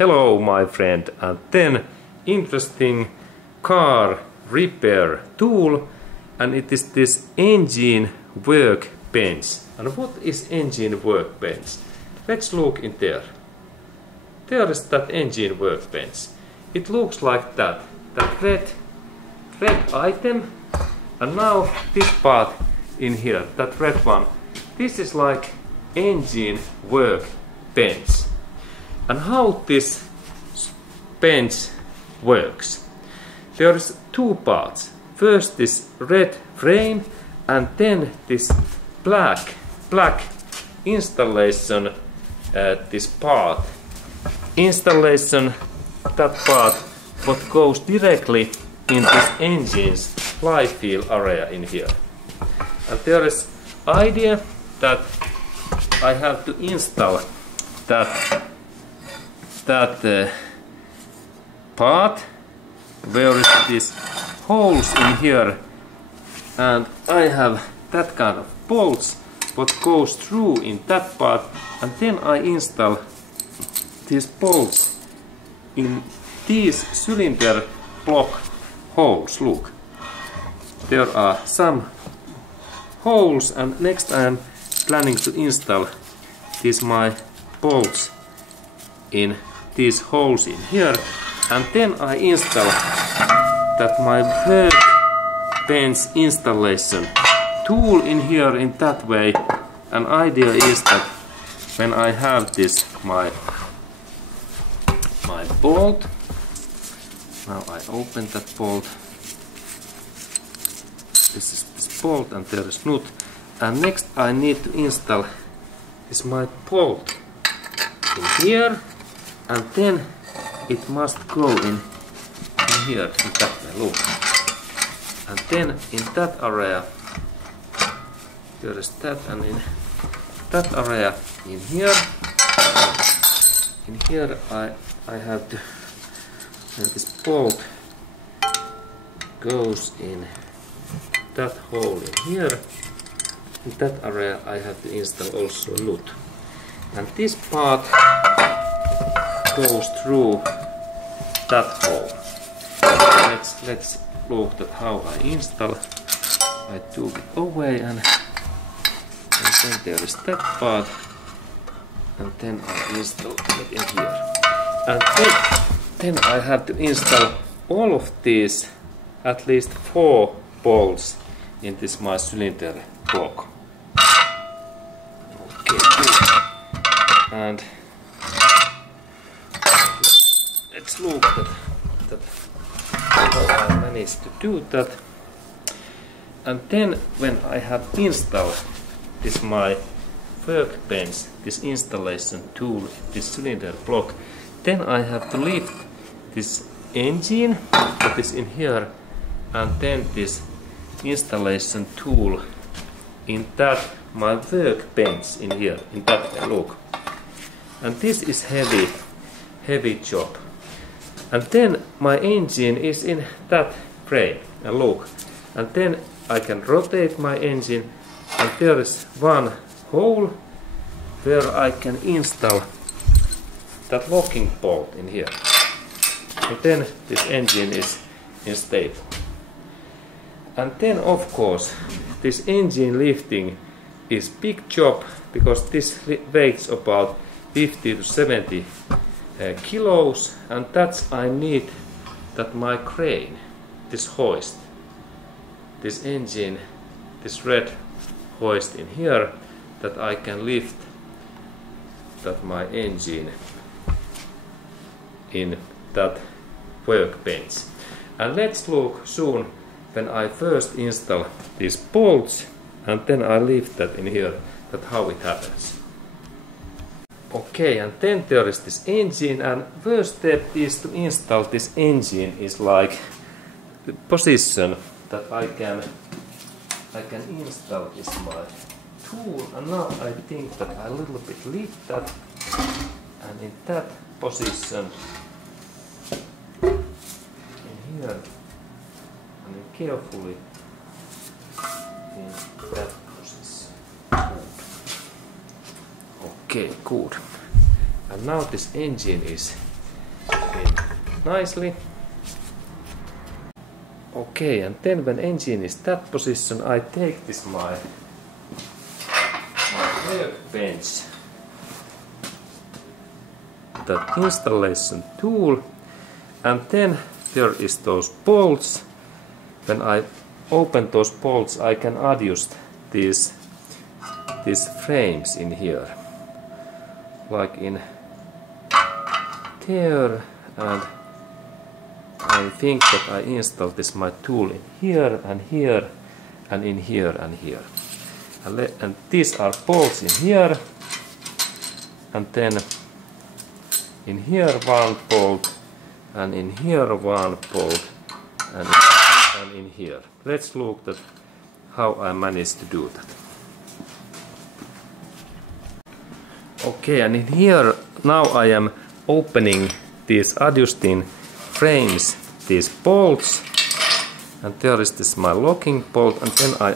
Hello my friend, and then interesting car repair tool, and it is this engine workbench. And what is engine workbench? Let's look in there. There is that engine workbench. It looks like that red item, and now this part in here, that red one, this is like engine workbench. And how this bench works? There is two parts. First this red frame, and then this black installation, this part. Installation, that part what goes directly in this engine's flywheel area in here. And there is idea that I have to install that part where is these holes in here, and I have that kind of bolts what goes through in that part, and then I install these bolts in these cylinder block holes. Look, there are some holes, and next I am planning to install these my bolts in these holes in here, and then I install that my workbench installation tool in here in that way. An idea is that when I have this my bolt, now I open that bolt, this is this bolt and there is nut, and next I need to install this my bolt in here, and then it must go in here in that way, look, and then in that area there is that, and in that area in here I have to, and this bolt goes in that hole in here. In that area I have to install also nut, and this part goes through that hole. Let's look at how I install. I took it away, and then there is that part, and then I install it in here. And then I have to install all of these, at least 4 bolts in this my cylinder block. Okay, good. And let's look at how I managed to do that. And then when I have installed this my workbench, this installation tool, this cylinder block, then I have to lift this engine that is in here, and then this installation tool in that my workbench in here, in that way, look. And this is heavy job. And then my engine is in that frame, and look, and then I can rotate my engine, and there is one hole where I can install that locking bolt in here, and then this engine is stable. And then of course this engine lifting is big job, because this weighs about 50 to 70 kilos, and that's I need that my crane, this hoist, this engine, this red hoist in here, that I can lift that my engine in that workbench. And let's look soon when I first install these bolts, and then I lift that in here, that how it happens. Okay, and then there is this engine, and first step is to install this engine is like the position that I can install this my tool. And now I think that I a little bit lift that, and in that position in here, and carefully in that position. Okay, good. And now this engine is in nicely. Okay, and then when engine is that position, I take this my workbench, that installation tool, and then there is those bolts. When I open those bolts, I can adjust these frames in here, like in there, and I think that I install this my tool in here and here and in here and here, and these are bolts in here, and then in here one bolt, and in here one bolt, and in here. Let's look at how I managed to do that. Okay, and in here now I am opening these adjusting frames, these bolts, and there is this my locking bolt, and then I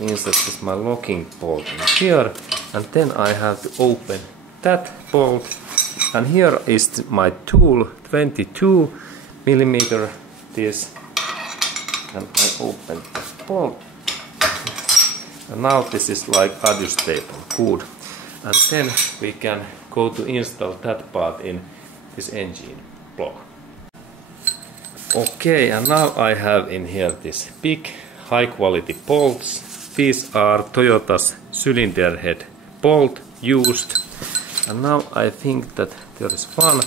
insert this my locking bolt in here, and then I have to open that bolt, and here is my tool, 22 millimeter this, and I open the bolt, and now this is like adjustable, good, and then we can go to install that part in this engine block. Okay, and now I have in here this big high quality bolts. These are Toyota's cylinder head bolt used, and now I think that there is one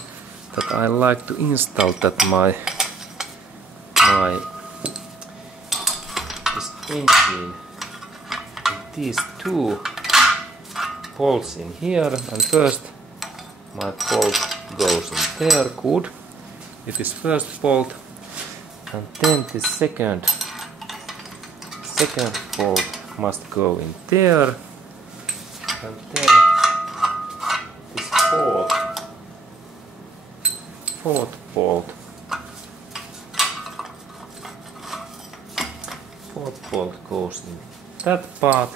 that I like to install, that this engine, these two bolts in here, and first my bolt goes in there, good. It is first bolt, and then the second bolt must go in there, and then this fourth bolt goes in that part.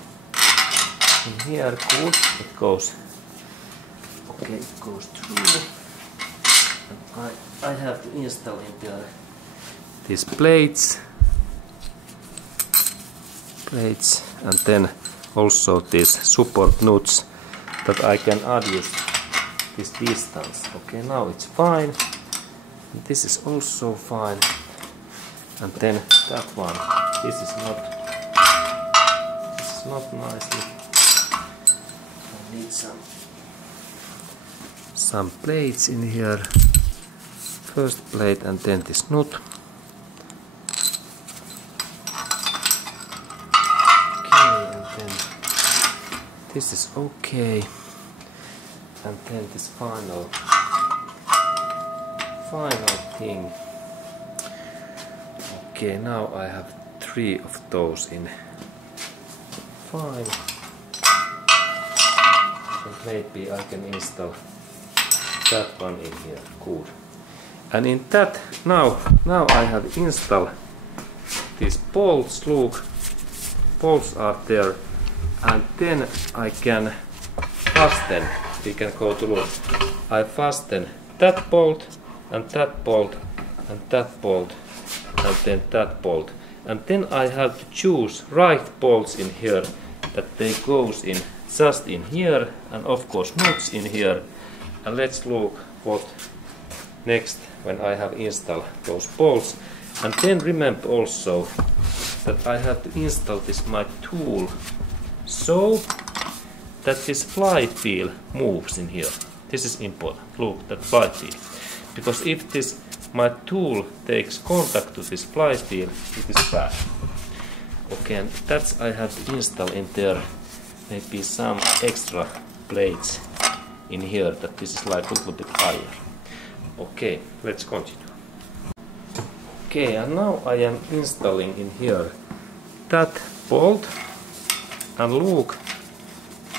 In here, good, it goes, okay, it goes through, and I have to install in there these plates, and then also these support nuts that I can adjust this distance. Okay, now it's fine, and this is also fine, and then that one, this is not nicely. I need some plates in here. First plate and then this nut. Okay, and then this is okay. And then this final thing. Okay, now I have 3 of those in. Fine. And maybe I can install that one in here. Good. And in that, now I have installed these bolts. Look, bolts are there, and then I can fasten. We can go to look. I fasten that bolt, and that bolt, and that bolt, and then that bolt, and then I have to choose right bolts in here, that they goes in just in here, and of course nuts in here. And let's look what next when I have installed those bolts. And then remember also that I have to install this my tool so that this fly wheel moves in here. This is important. Look, that fly wheel, because if this my tool takes contact to this fly wheel, it is bad. Okay, and that's I have to install in there maybe some extra plates in here, that this is like a little bit higher. Okay, let's continue. Okay, and now I am installing in here that bolt, and look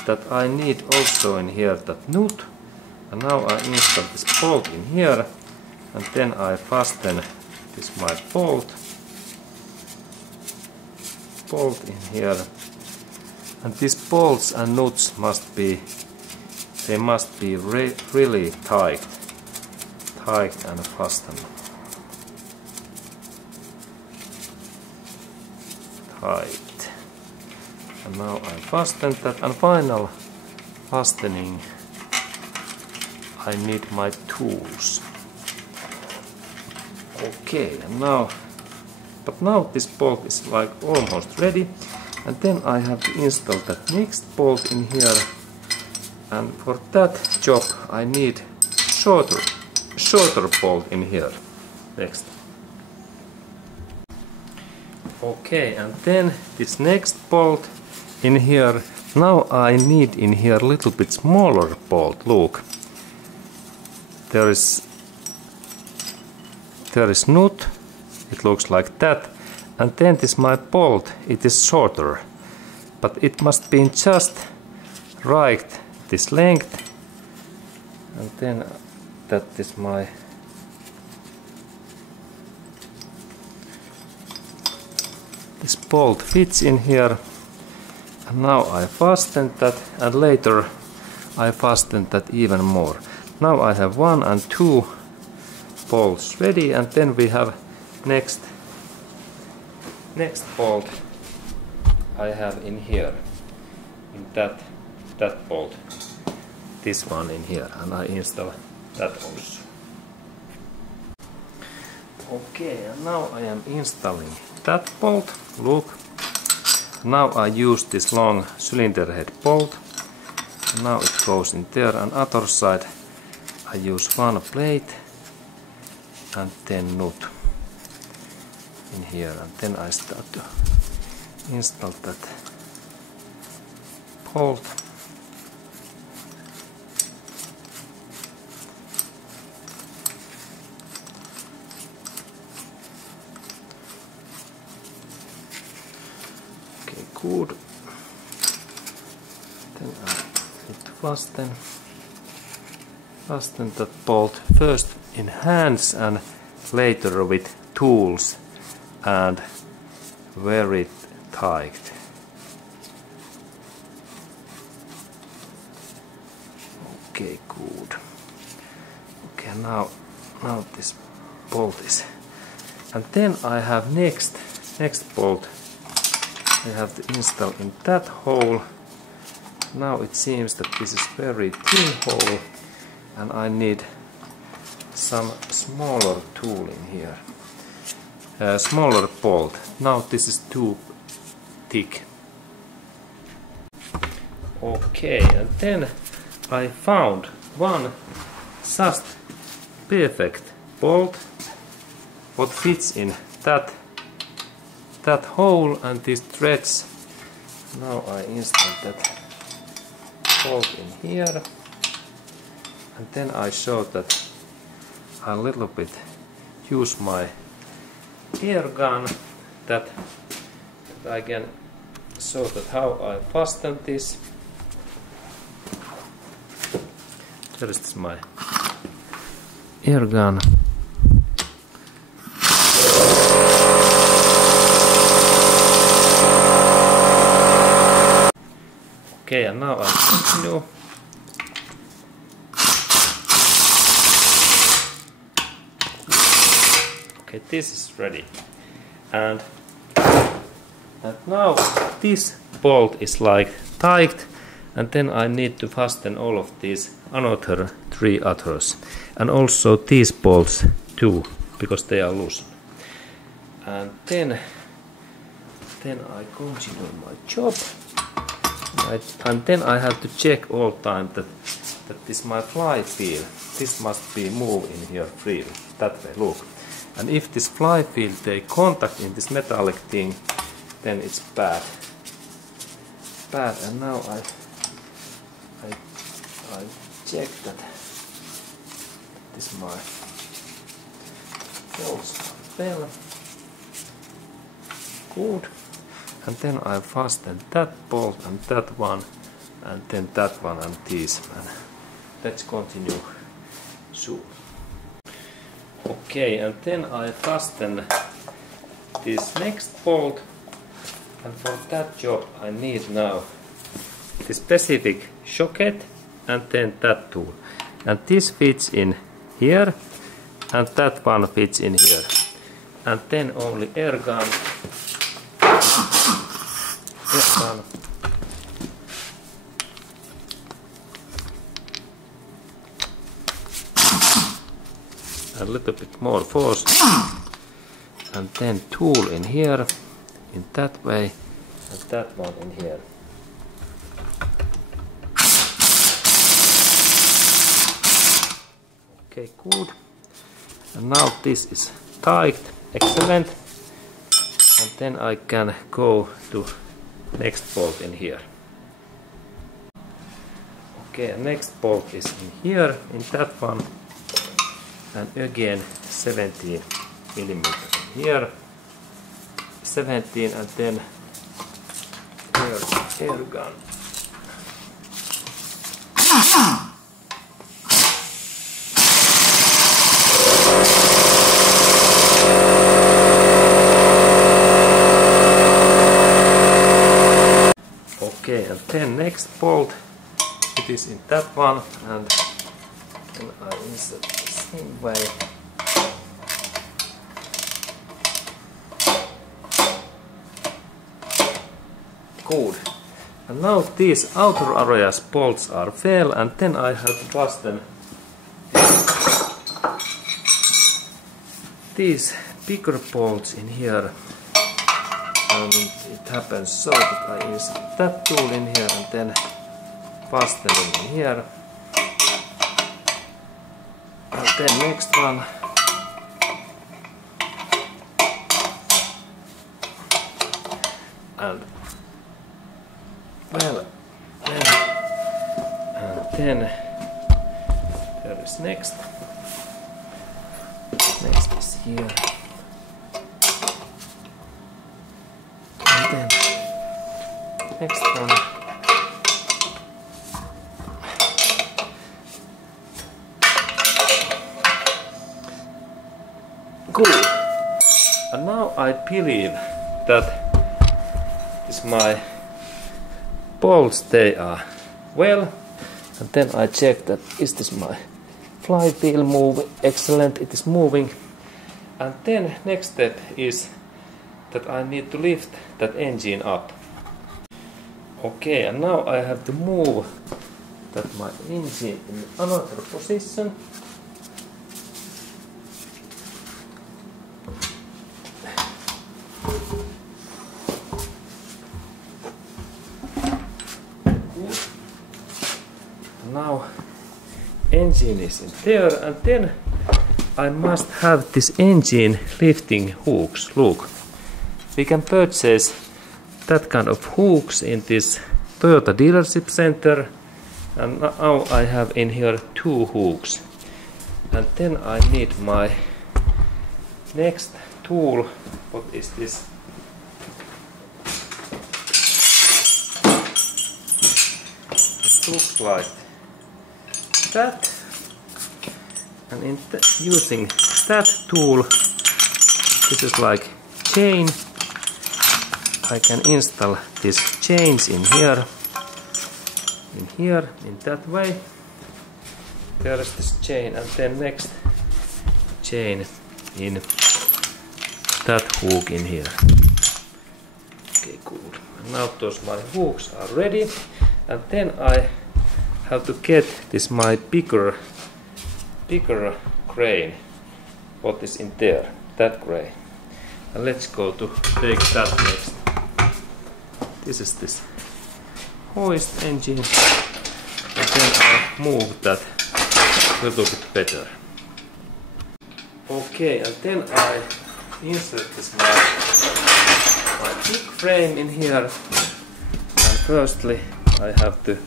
that I need also in here that nut, and now I install this bolt in here, and then I fasten this my bolt in here, and these bolts and nuts must be really tight, tight and fasten. Tight. And now I fasten that, and final fastening I need my tools. Okay, and now, but now this bolt is like almost ready, and then I have to install that next bolt in here, and for that job I need shorter bolt in here. Next. Okay, and then this next bolt in here, now I need in here a little bit smaller bolt. Look, there is nut, it looks like that, and then this my bolt, it is shorter, but it must be just right this length, and then that is my this bolt fits in here, and now I fasten that, and later I fasten that even more. Now I have 1 and 2 bolts ready, and then we have next bolt I have in here, in that bolt, this one in here, and I install that also. Okay, and now I am installing that bolt. Look, now I use this long cylinder head bolt. Now it goes in there, and other side I use one plate and then nut in here, and then I start to install that bolt. Okay, good. Then I need to fasten that bolt first in hands and later with tools, and very tight. Okay, good. Okay, now this bolt is, and then I have next bolt I have to install in that hole. Now it seems that this is very thin hole, and I need some smaller tool in here, smaller bolt. Now this is too thick. Okay, and then I found one just perfect bolt what fits in that hole and these threads. Now I install that bolt in here, and then I show that I a little bit use my air gun that I can show that how I fasten this. There is my air gun. Okay, and now I continue. Okay, this is ready, and now this bolt is like tight, and then I need to fasten all of these another 3 others, and also these bolts too, because they are loose. And then I continue my job, and then I have to check all time that this my fly wheel, this must be moved in here freely, that way, look. And if this fly wheel take contact in this metallic thing, then it's bad. And now I check that this my bolts well. Good. And then I fasten that bolt and that one, and then that one and this. And let's continue soon. Okay, and then I fasten this next bolt, and for that job I need now this specific socket and then that tool. And this fits in here, and that one fits in here. And then only air gun. A little bit more force. And then tool in here, in that way, and that one in here. Okay, good. And now this is tight, excellent. And then I can go to next bolt in here. Okay, next bolt is in here, in that one. And again 17 millimeter here. 17 and then here air gun. Okay, and then next bolt, it is in that one, and then I insert the same way. Good. And now these outer areas bolts are fail, and then I have to fasten these bigger bolts in here. And it happens so that I insert that tool in here and then fastening in here. And then next one. And well, and then there is next. Next is here. And then next one. Good. And now I believe that is my bolts, they are well. And then I check that is this my flywheel moving. Excellent, it is moving. And then next step is that I need to lift that engine up. Okay, and now I have to move that my engine in another position. Now engine is in there, and then I must have this engine lifting hooks. Look, we can purchase that kind of hooks in this Toyota dealership center, and now I have in here 2 hooks. And then I need my next tool. What is this? It looks like that, and in using that tool, this is like chain. I can install this chains in here, in that way. There is this chain, and then next chain in that hook in here. Okay, good. And now those my hooks are ready, and then I have to get this my bigger crane. What is in there? That crane. And let's go to take that next. This is this hoist engine, and then I move that a little bit better. Okay, and then I insert this my big frame in here. And firstly I have to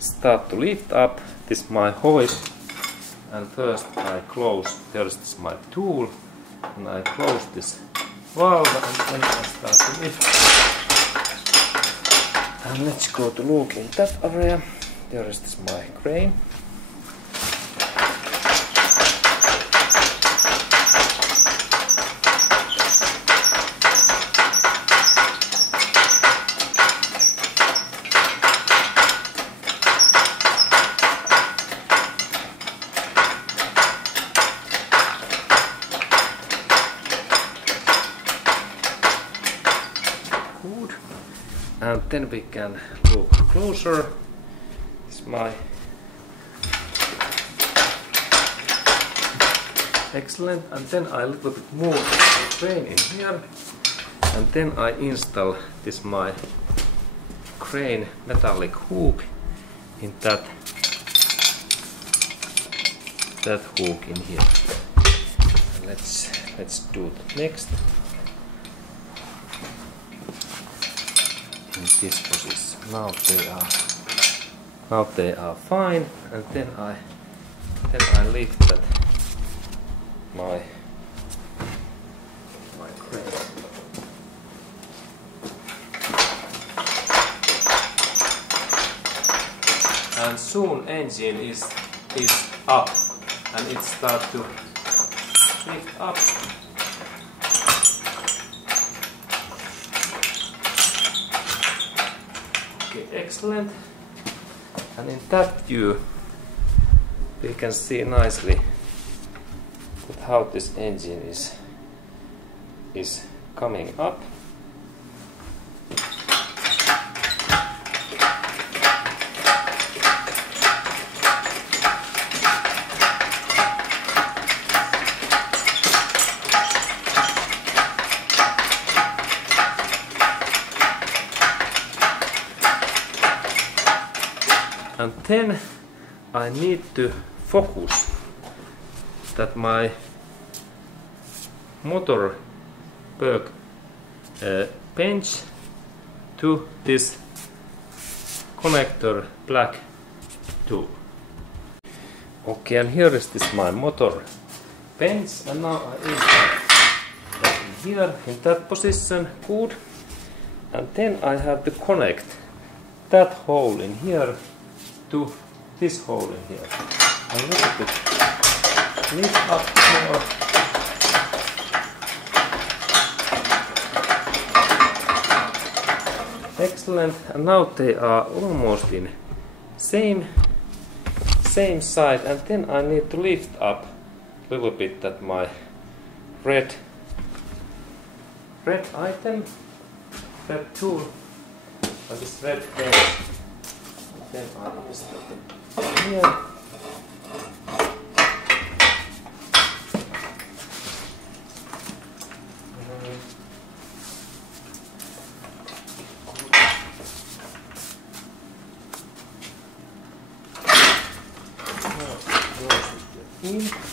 start to lift up this my hoist, and first I close, there is this my tool, and I close this valve, and then I start to lift. And let's go to look in that area. There is this my crane. and then we can look closer. It's my excellent, and then I little bit move the crane in here, and then I install this my crane metallic hook in that hook in here. And let's do that next in this position. Now they are fine, and then I lift that my crane. And soon engine is up, and it starts to lift up. Okay, excellent. And in that view we can see nicely that how this engine is coming up. And then I need to focus that my motor work bench to this connector black tool. Okay, and here is this my motor bench, and now I install that in here in that position. Good. And then I have to connect that hole in here to this hole in here. A little bit lift up more. Excellent. And now they are almost in same side, and then I need to lift up a little bit that my red item, red tool, and this red bench. Then I install it here.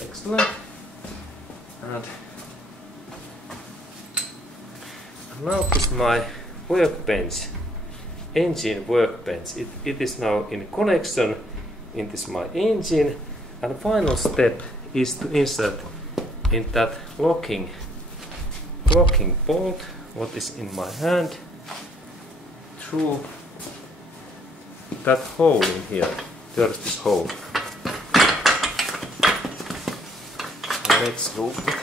Excellent. And now this is my workbench. Engine workbench. It is now in connection in this my engine, and the final step is to insert in that locking bolt what is in my hand through that hole in here. There's this hole. Let's look it.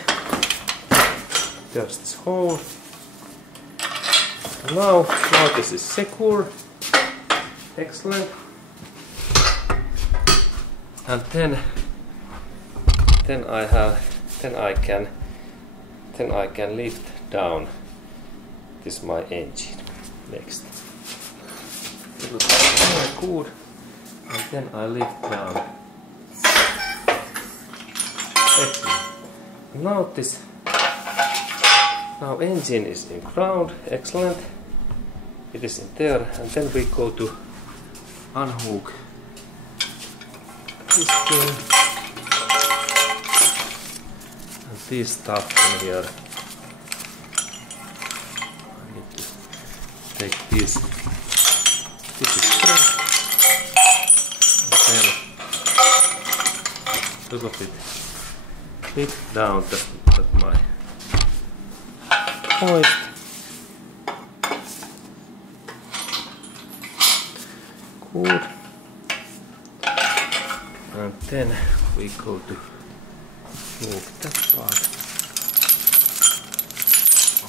There's this hole. Now this is secure. Excellent. And then I can lift down this my engine. Next. It looks very good. And then I lift down. Excellent. Now engine is in ground. Excellent. It is in there, and then we go to unhook this thing and this stuff in here. I need to take this. This is there, and then a little bit lift down that my hoist. Good. And then we go to move that part.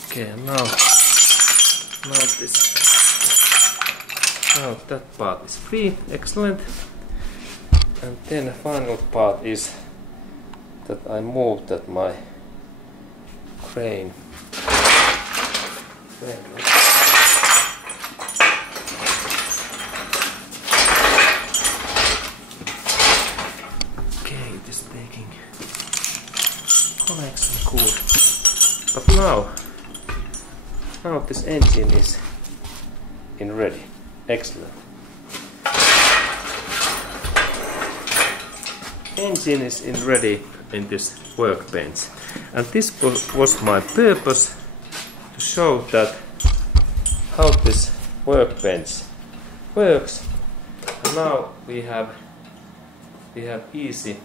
Okay, now that part is free. Excellent. And then the final part is that I move that my crane. making connection good. But now this engine is ready. Excellent. Engine is ready in this workbench, and this was my purpose, to show that how this workbench works. And now we have easy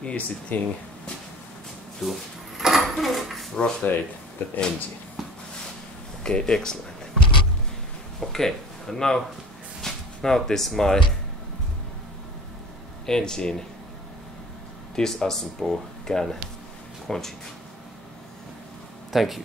thing to rotate that engine. Okay, excellent. Okay, and now this my engine disassemble can continue. Thank you.